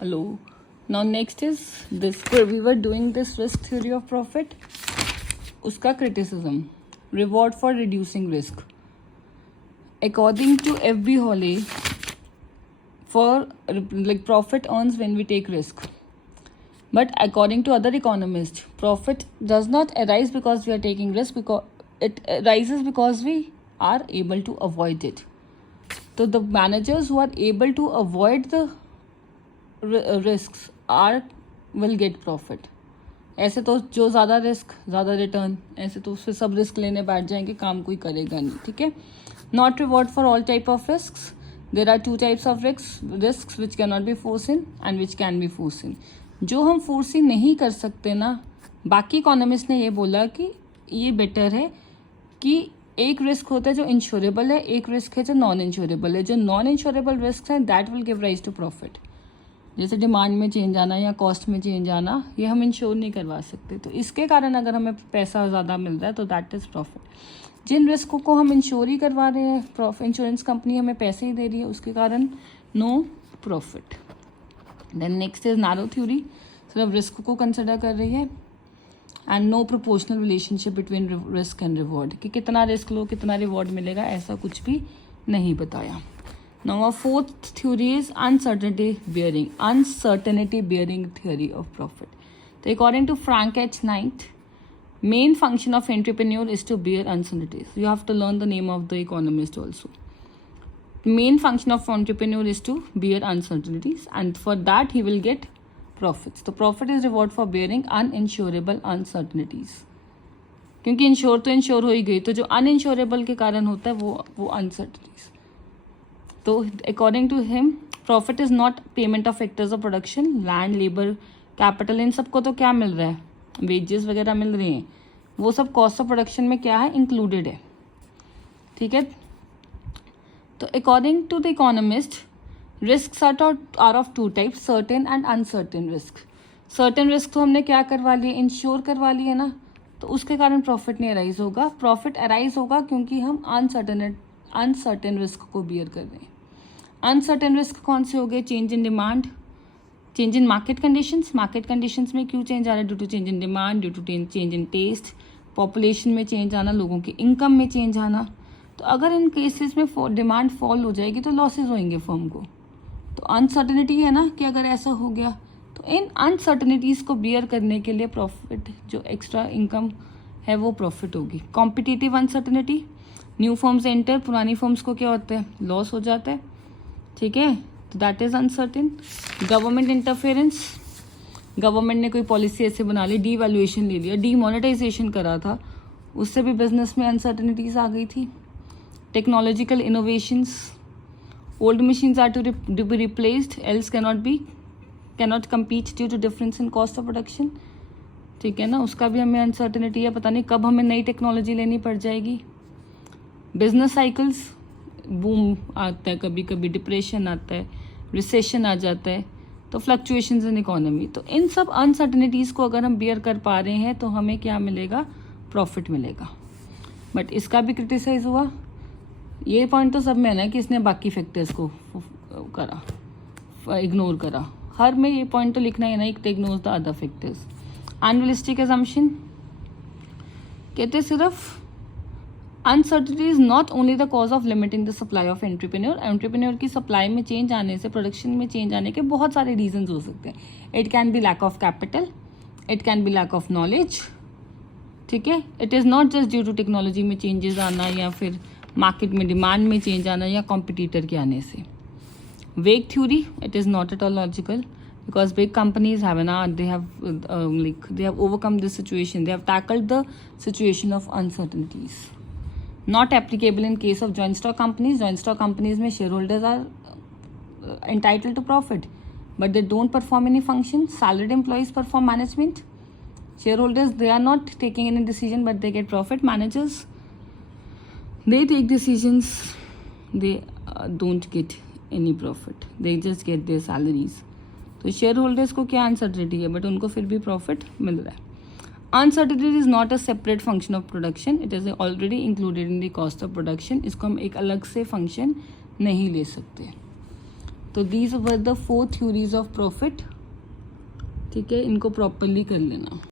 Hello. Now next is this. We were doing this risk theory of profit. Uska criticism. Reward for reducing risk. According to F.B. Holley, profit earns when we take risk. But according to other economists, profit does not arise because we are taking risk, because it arises because we are able to avoid it. So the managers who are able to avoid the risks will get profit. ऐसे तो जो ज़्यादा risk ज़्यादा return, ऐसे तो उससे सब risk लेने बैठ जाएंगे, काम कोई करेगा नहीं. ठीक है. Not reward for all type of risk. There are 2 types of risk which can not be foreseen and which can be foreseen. जो हम फोर्सिन नहीं कर सकते ना, बाकी इकोनॉमिस्ट ने ये बोला कि ये बेटर है कि एक रिस्क होता है जो इंश्योरेबल है, एक रिस्क है जो नॉन इंश्योरेबल है. जो नॉन इंश्योरेबल रिस्क है that will give rise to profit. जैसे डिमांड में चेंज आना या कॉस्ट में चेंज आना, ये हम इंश्योर नहीं करवा सकते. तो इसके कारण अगर हमें पैसा ज़्यादा मिल रहा है तो दैट इज़ प्रॉफिट. जिन रिस्कों को हम इंश्योर ही करवा रहे हैं, इंश्योरेंस कंपनी हमें पैसे ही दे रही है, उसके कारण no profit. Then next is narrow theory. सिर्फ रिस्क को कंसिडर कर रही है. And no proportional relationship between risk and reward, कि कितना रिस्क लो कितना रिवॉर्ड मिलेगा, ऐसा कुछ भी नहीं बताया. Now our fourth theory is uncertainty bearing theory of profit. So according to Frank H. Knight, main function of entrepreneur is to bear uncertainties. You have to learn the name of the economist also. Main function of entrepreneur is to bear uncertainties, and for that he will get profits. So profit is reward for bearing uninsurable uncertainties. क्योंकि ensure तो ensure हो ही गई, तो जो अनइंश्योरेबल के कारण होता है वो अनसर्टनिटीज. तो according to him, profit is not payment of factors of production, land, labour, capital, इन सबको तो क्या मिल रहा है, वेजेस वगैरह मिल रहे हैं, वो सब कॉस्ट ऑफ प्रोडक्शन में क्या है, इंक्लूडेड है. ठीक है. तो according to the economist, risk are of 2 types, certain and uncertain risk. Certain risk तो हमने क्या करवा लिया, इंश्योर करवा लिया ना, तो उसके कारण प्रॉफिट नहीं अराइज होगा. प्रॉफिट अराइज होगा क्योंकि हम अनसर्टेन रिस्क को बियर कर रहे हैं. अनसर्टेन रिस्क कौन से हो गए, change in demand, change in market conditions. Market conditions में क्यों चेंज आ रहा है, due to change in demand, due to change in taste, population में चेंज आना, लोगों की इनकम में चेंज आना. तो अगर इन केसेस में डिमांड फॉल हो जाएगी तो लॉसेज होंगे फर्म को. तो अनसर्टेनिटी है ना कि अगर ऐसा हो गया, तो इन अनसर्टेनिटीज़ को बियर करने के लिए प्रॉफिट, जो एक्स्ट्रा इनकम है वो प्रॉफिट होगी. Competitive uncertainty, new firms enter, पुरानी फर्म्स को क्या होता है, लॉस हो जाता है. ठीक है. तो that is uncertain. Government interference, government ने कोई पॉलिसी ऐसे बना ली, डीवैल्यूएशन ले लिया, डीमोनेटाइजेशन करा था, उससे भी बिजनेस में अनसर्टेनिटीज आ गई थी. Technological innovations, old machines are to be replaced, else cannot compete due to difference in cost of production. ठीक है ना, उसका भी हमें अनसर्टेनिटी है, पता नहीं कब हमें नई टेक्नोलॉजी लेनी पड़ जाएगी. बिजनेस साइकिल्स, बूम आता है, कभी कभी डिप्रेशन आता है, रिसेशन आ जाता है, तो फ्लक्चुएशंस इन इकोनॉमी. तो इन सब अनसर्टेनिटीज़ को अगर हम बियर कर पा रहे हैं तो हमें क्या मिलेगा, प्रॉफिट मिलेगा. बट इसका भी क्रिटिसाइज हुआ. ये पॉइंट तो सब में है ना कि इसने बाकी फैक्टर्स को करा, इग्नोर करा. हर में ये पॉइंट तो लिखना है ना, it ignores the other factors. Unrealistic assumption, कहते सिर्फ uncertainty is not only the cause of limiting the supply of entrepreneur. Entrepreneur की सप्लाई में चेंज आने से, प्रोडक्शन में चेंज आने के बहुत सारे रीजंस हो सकते हैं. It can be lack of capital, it can be lack of knowledge. ठीक है. It is not just due to technology में चेंजेस आना, या फिर मार्केट में डिमांड में चेंज आना, या कॉम्पिटिटर के आने से. वेग theory, it is not at all logical, because big companies they have overcome this situation, they have tackled the situation of uncertainties. Not applicable in case of joint stock companies. Joint stock companies में shareholders are entitled to profit, but they don't perform any function. Salaried employees perform management. Shareholders, they are not taking any decision, but they get profit. Managers, they take decisions, they don't get any profit, they just get their salaries. तो share holders को क्या uncertainty है, but उनको फिर भी profit मिल रहा है. Uncertainty is not a separate function of production, it is already included in the cost of production. इसको हम एक अलग से फंक्शन नहीं ले सकते. तो these were the 4 theories of profit. ठीक है, इनको प्रॉपरली कर लेना.